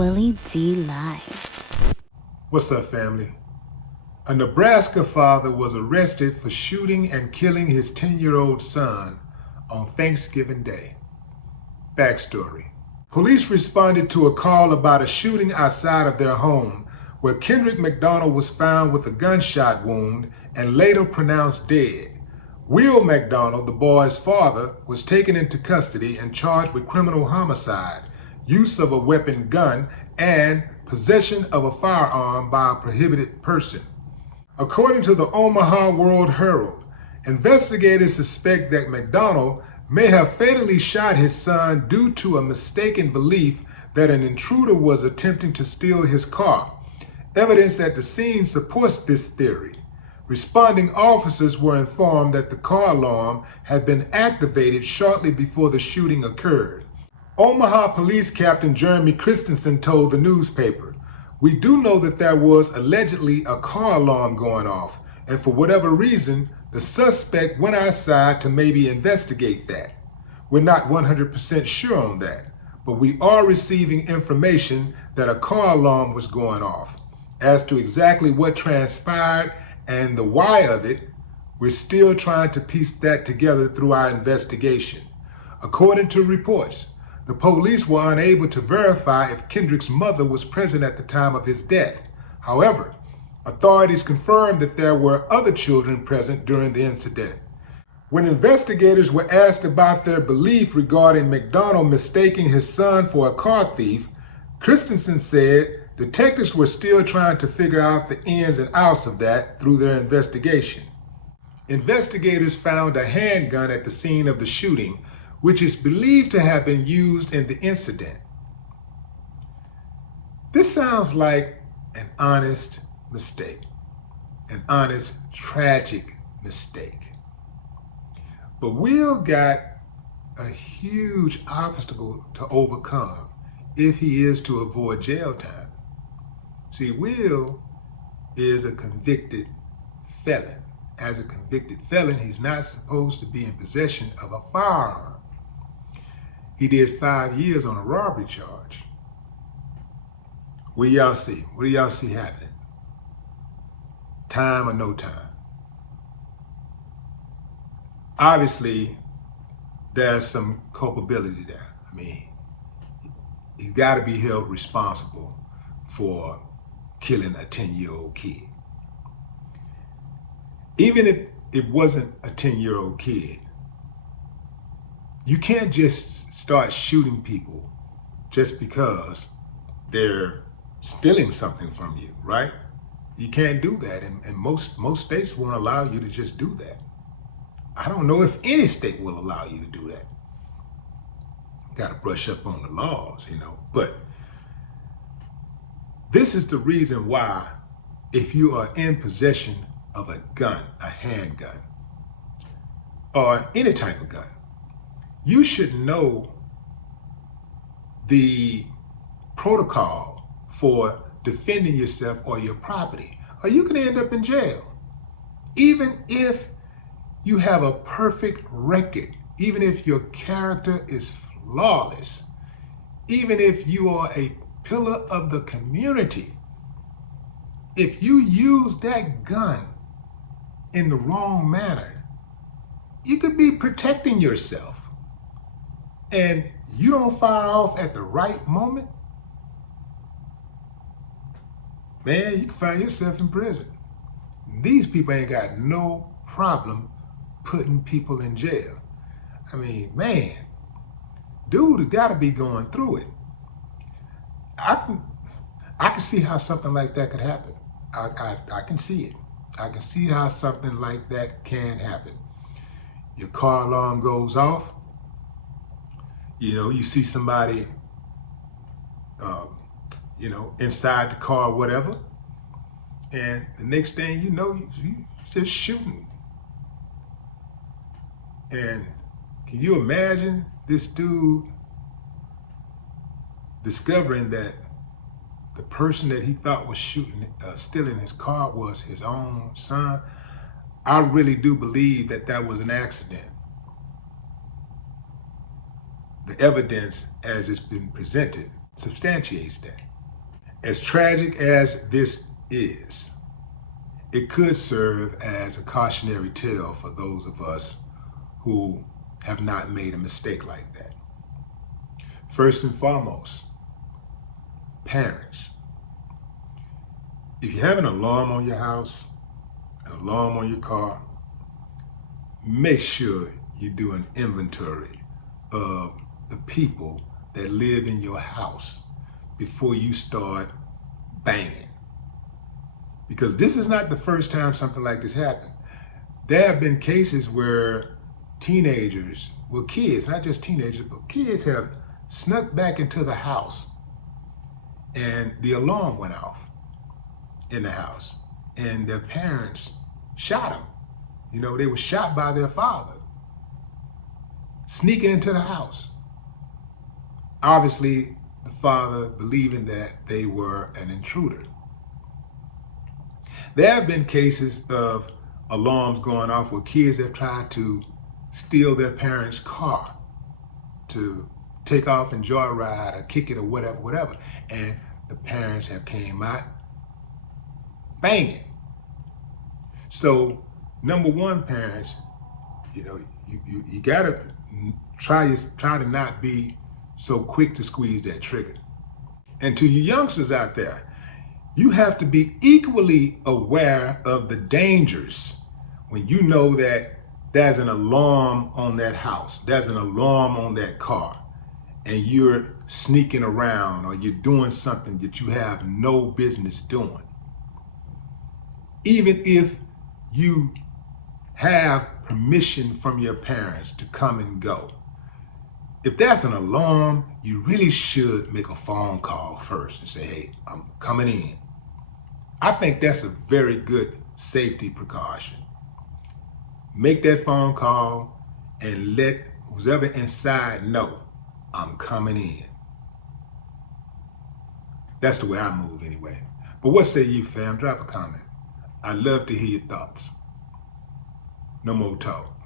Willie D. Live. What's up, family? A Nebraska father was arrested for shooting and killing his 10-year-old son on Thanksgiving Day. Backstory. Police responded to a call about a shooting outside of their home where Kendrick McDonald was found with a gunshot wound and later pronounced dead. Will McDonald, the boy's father, was taken into custody and charged with criminal homicide, use of a weapon gun, and possession of a firearm by a prohibited person. According to the Omaha World Herald, investigators suspect that McDonald may have fatally shot his son due to a mistaken belief that an intruder was attempting to steal his car. Evidence at the scene supports this theory. Responding officers were informed that the car alarm had been activated shortly before the shooting occurred. Omaha Police Captain Jeremy Christensen told the newspaper, "We do know that there was allegedly a car alarm going off, and for whatever reason, the suspect went outside to maybe investigate that. We're not 100% sure on that, but we are receiving information that a car alarm was going off. As to exactly what transpired and the why of it, we're still trying to piece that together through our investigation." According to reports, the police were unable to verify if Kendrick's mother was present at the time of his death. However, authorities confirmed that there were other children present during the incident. When investigators were asked about their belief regarding McDonald mistaking his son for a car thief, Christensen said detectives were still trying to figure out the ins and outs of that through their investigation. Investigators found a handgun at the scene of the shooting, which is believed to have been used in the incident. This sounds like an honest mistake, an honest, tragic mistake. But Will got a huge obstacle to overcome if he is to avoid jail time. See, Will is a convicted felon. As a convicted felon, he's not supposed to be in possession of a firearm. He did 5 years on a robbery charge. What do y'all see? What do y'all see happening? Time or no time? Obviously, there's some culpability there. I mean, he's got to be held responsible for killing a 10-year-old kid. Even if it wasn't a 10-year-old kid, you can't just start shooting people just because they're stealing something from you, right? You can't do that, and most states won't allow you to just do that. I don't know if any state will allow you to do that. Got to brush up on the laws, but this is the reason why, if you are in possession of a gun, a handgun, or any type of gun, you should know the protocol for defending yourself or your property, or you can end up in jail. Even if you have a perfect record, even if your character is flawless, even if you are a pillar of the community, if you use that gun in the wrong manner, you could be protecting yourself, and you don't fire off at the right moment, man, you can find yourself in prison. These people ain't got no problem putting people in jail. I mean, man, dude has got to be going through it. I can see how something like that could happen. I can see it. I can see how something like that can happen. Your car alarm goes off. You see somebody, inside the car or whatever, and the next thing you know, you just shooting. And can you imagine this dude discovering that the person that he thought was stealing his car was his own son? I really do believe that was an accident. The evidence as it's been presented substantiates that. As tragic as this is, it could serve as a cautionary tale for those of us who have not made a mistake like that. First and foremost, parents. If you have an alarm on your house, an alarm on your car, make sure you do an inventory of the people that live in your house before you start banging. Because this is not the first time something like this happened. There have been cases where teenagers, well, kids, not just teenagers, but kids have snuck back into the house and the alarm went off in the house and their parents shot them. You know, they were shot by their father sneaking into the house. Obviously, the father believing that they were an intruder. There have been cases of alarms going off where kids have tried to steal their parents' car to take off and joyride or kick it or whatever. And the parents have came out banging. So, number one, parents, you know, you gotta try to not be so quick to squeeze that trigger. And to you youngsters out there, you have to be equally aware of the dangers when you know that there's an alarm on that house, there's an alarm on that car, and you're sneaking around or you're doing something that you have no business doing. Even if you have permission from your parents to come and go, if that's an alarm, you really should make a phone call first and say, hey, I'm coming in. I think that's a very good safety precaution. Make that phone call and let whoever inside know I'm coming in. That's the way I move anyway. But what say you, fam? Drop a comment. I'd love to hear your thoughts. No more talk.